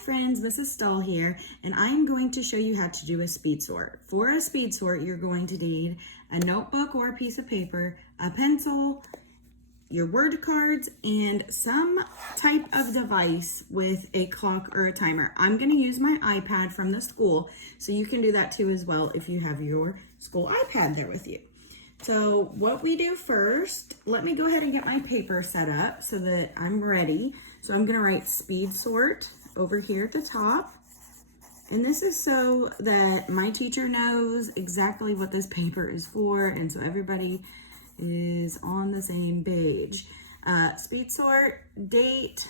friends, Mrs. Stull here, and I am going to show you how to do a speed sort. For a speed sort, you're going to need a notebook or a piece of paper, a pencil, your word cards, and some type of device with a clock or a timer. I'm going to use my iPad from the school, so you can do that too as well if you have your school iPad there with you. So what we do first, let me go ahead and get my paper set up so that I'm ready. So I'm going to write speed sort over here at the top. And this is so that my teacher knows exactly what this paper is for, and so everybody is on the same page. Speed sort, date,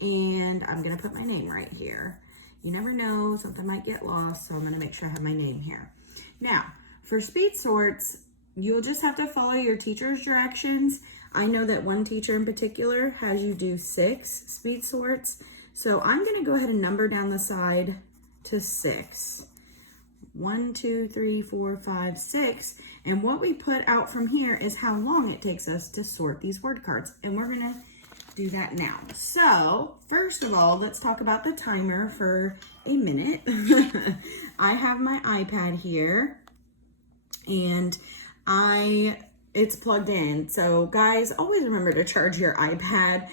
and I'm gonna put my name right here. You never know, something might get lost, so I'm gonna make sure I have my name here. Now, for speed sorts, you'll just have to follow your teacher's directions. I know that one teacher in particular has you do 6 speed sorts, so I'm gonna go ahead and number down the side to 6. 1, 2, 3, 4, 5, 6. And what we put out from here is how long it takes us to sort these word cards. And we're gonna do that now. So first of all, let's talk about the timer for a minute. I have my iPad here and it's plugged in. So guys, always remember to charge your iPad.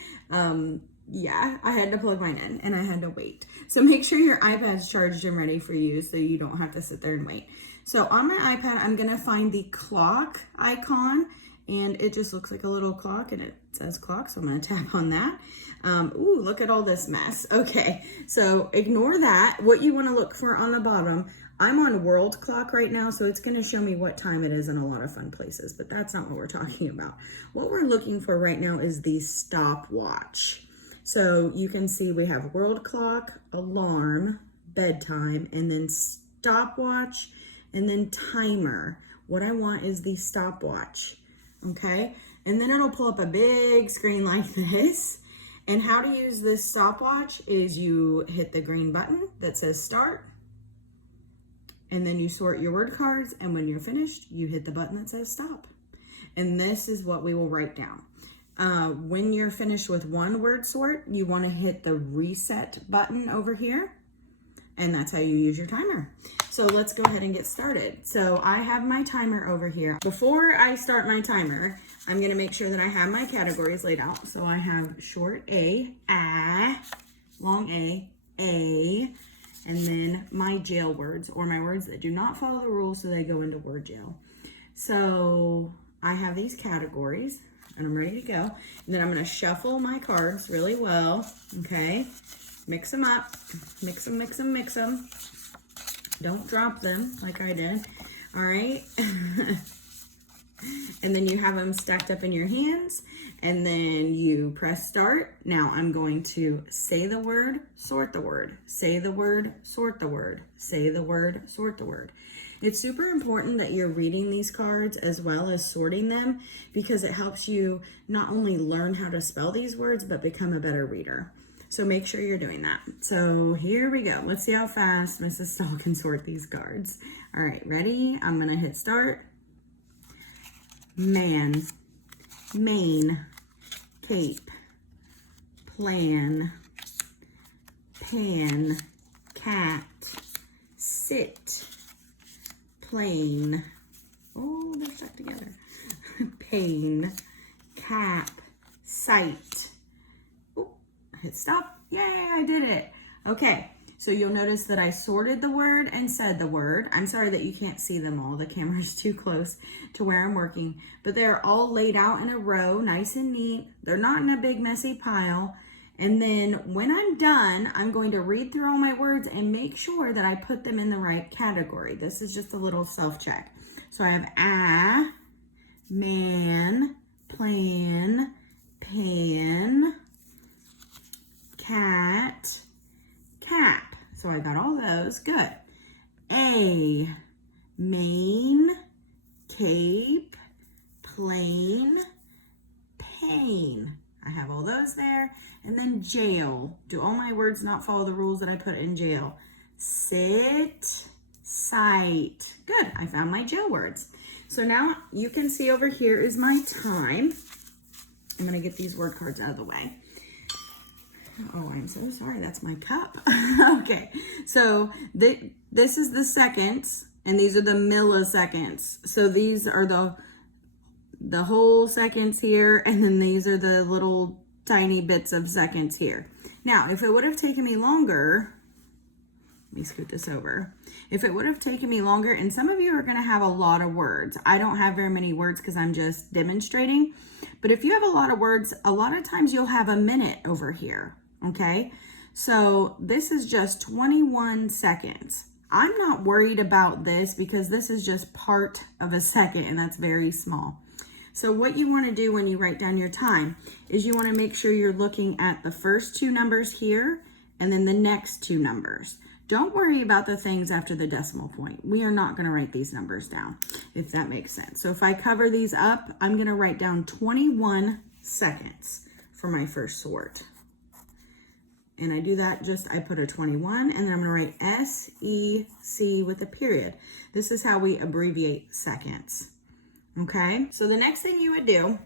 Yeah, I had to plug mine in and I had to wait. So make sure your iPad's charged and ready for you so you don't have to sit there and wait. So on my iPad, I'm gonna find the clock icon, and it just looks like a little clock and it says clock, so I'm gonna tap on that. Ooh, look at all this mess. Okay, so ignore that. What you wanna look for on the bottom, I'm on world clock right now, so it's gonna show me what time it is in a lot of fun places, but that's not what we're talking about. What we're looking for right now is the stopwatch. So you can see we have world clock, alarm, bedtime, and then stopwatch, and then timer. What I want is the stopwatch, okay? And then it'll pull up a big screen like this. And how to use this stopwatch is you hit the green button that says start, and then you sort your word cards, and when you're finished, you hit the button that says stop. And this is what we will write down. When you're finished with one word sort, you want to hit the reset button over here, and that's how you use your timer. So let's go ahead and get started. So I have my timer over here. Before I start my timer, I'm going to make sure that I have my categories laid out. So I have short A, long A, and then my jail words, or my words that do not follow the rules, so they go into word jail. So I have these categories, and I'm ready to go. And then I'm gonna shuffle my cards really well, okay? Mix them up, mix them, mix them, mix them. Don't drop them like I did, all right? And then you have them stacked up in your hands, and then you press start. Now I'm going to say the word, sort the word, say the word, sort the word, say the word, sort the word. It's super important that you're reading these cards as well as sorting them, because it helps you not only learn how to spell these words, but become a better reader. So make sure you're doing that. So here we go. Let's see how fast Mrs. Stull can sort these cards. All right, ready? I'm gonna hit start. Man, main, cape, plan, pan, cat, sit, plane, oh, they're stuck together, pain, cap, sight. Oh, hit stop. Yay, I did it. Okay, so you'll notice that I sorted the word and said the word. I'm sorry that you can't see them all. The camera's too close to where I'm working, but they're all laid out in a row, nice and neat. They're not in a big messy pile. And then when I'm done, I'm going to read through all my words and make sure that I put them in the right category. This is just a little self-check. So I have man, plan, pan, cat, cap. So I got all those. Good. A, main, cape, plane, pain. I have all those there. And then jail. Do all my words not follow the rules that I put in jail? Sit, sight. Good, I found my jail words. So now you can see over here is my time. I'm gonna get these word cards out of the way. Oh, I'm so sorry. That's my cup. Okay. So this is the seconds, and these are the milliseconds. So these are the whole seconds here, and then these are the little tiny bits of seconds here. Now, if it would have taken me longer, let me scoot this over. If it would have taken me longer, and some of you are going to have a lot of words. I don't have very many words because I'm just demonstrating. But if you have a lot of words, a lot of times you'll have a minute over here. Okay? So this is just 21 seconds. I'm not worried about this because this is just part of a second, and that's very small. So what you want to do when you write down your time is you want to make sure you're looking at the first two numbers here and then the next two numbers. Don't worry about the things after the decimal point. We are not going to write these numbers down, if that makes sense. So if I cover these up, I'm going to write down 21 seconds for my first sort. And I do that I put a 21, and then I'm going to write S-E-C with a period. This is how we abbreviate seconds. Okay, so the next thing you would do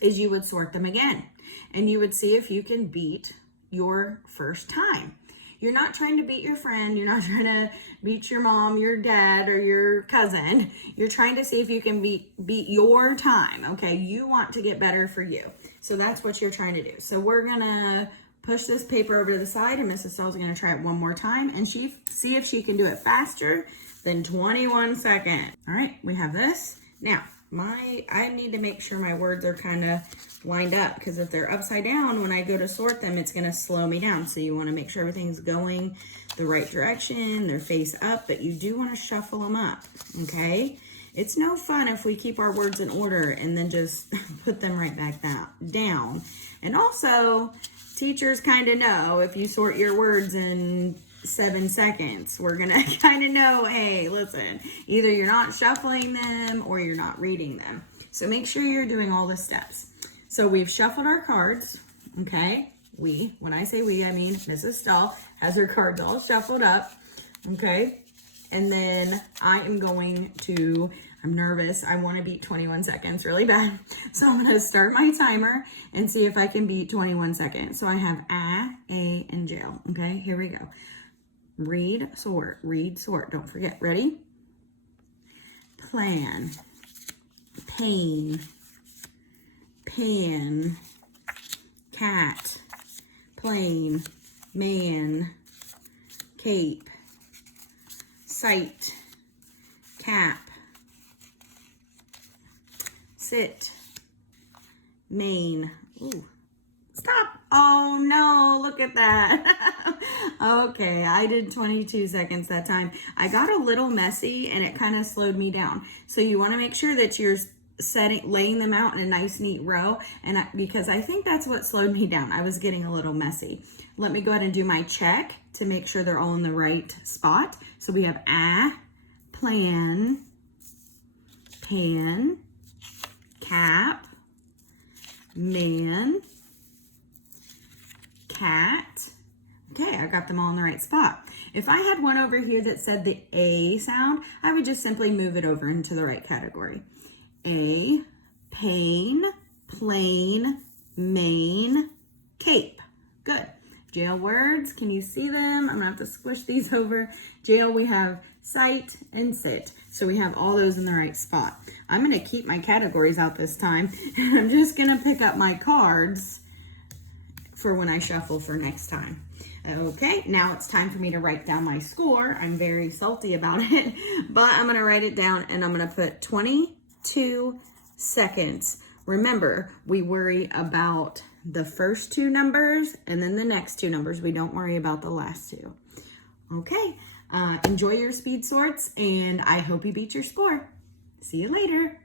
is you would sort them again, and you would see if you can beat your first time. You're not trying to beat your friend. You're not trying to beat your mom, your dad, or your cousin. You're trying to see if you can beat your time, okay? You want to get better for you. So that's what you're trying to do. So we're going to push this paper over to the side, and Mrs. Stull's going to try it one more time and see if she can do it faster than 21 seconds. All right, we have this. Now, I need to make sure my words are kind of lined up, because if they're upside down, when I go to sort them, it's going to slow me down. So you want to make sure everything's going the right direction, they're face up, but you do want to shuffle them up, okay? It's no fun if we keep our words in order and then just put them right back down. And also, teachers kind of know if you sort your words in 7 seconds, we're gonna kind of know, hey, listen, either you're not shuffling them or you're not reading them. So make sure you're doing all the steps. So we've shuffled our cards, okay? When I say we, I mean Mrs. Stull has her cards all shuffled up, okay? And then I'm nervous. I want to beat 21 seconds really bad. So I'm going to start my timer and see if I can beat 21 seconds. So I have A, and jail, okay? Here we go. Read, sort. Don't forget. Ready? Plan, pain, pan, cat, plane, man, cape, sight, cap, sit, main. Ooh. Stop. Oh no, look at that. Okay, I did 22 seconds that time. I got a little messy and it kind of slowed me down. So you want to make sure that you're laying them out in a nice neat row, and because I think that's what slowed me down. I was getting a little messy. Let me go ahead and do my check to make sure they're all in the right spot. So we have plan, pan, cap, man, cat. Okay, I got them all in the right spot. If I had one over here that said the A sound, I would just simply move it over into the right category. A, pain, plane, main, cape. Good. Jail words, can you see them? I'm gonna have to squish these over. Jail, we have sight and sit. So we have all those in the right spot. I'm gonna keep my categories out this time, and I'm just gonna pick up my cards for when I shuffle for next time. Okay, now it's time for me to write down my score. I'm very salty about it, but I'm gonna write it down, and I'm gonna put 22 seconds. Remember, we worry about the first two numbers and then the next two numbers. We don't worry about the last two. Okay, enjoy your speed sorts, and I hope you beat your score. See you later.